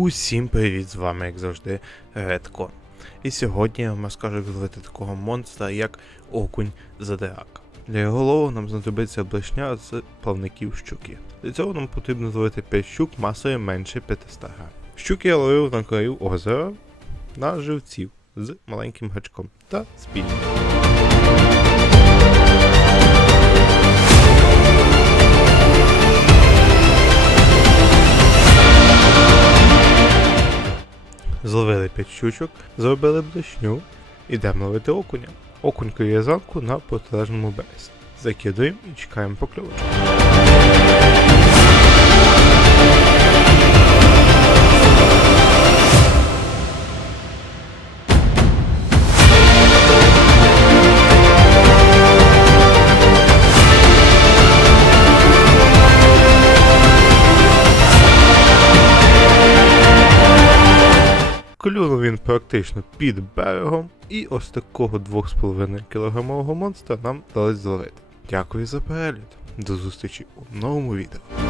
Усім привіт, з вами, як завжди, Редкон. І сьогодні я вам розкажу, як зловити такого монстра, як окунь Зодиака. Для його лову нам знадобиться блешня з плавників щуки. Для цього нам потрібно зловити 5 щук масою менше 500 грам. Щуки я ловив на краю озера на живців з маленьким гачком та спільним. Зловили 5 щучок, зробили блешню, ідемо ловити окуня. Окунь клює зранку на протилежному березі. Закидуємо і чекаємо покльовочку. Клюнув він практично під берегом, і ось такого 2,5 кілограмового монстра нам вдалося зловити. Дякую за перегляд. До зустрічі у новому відео.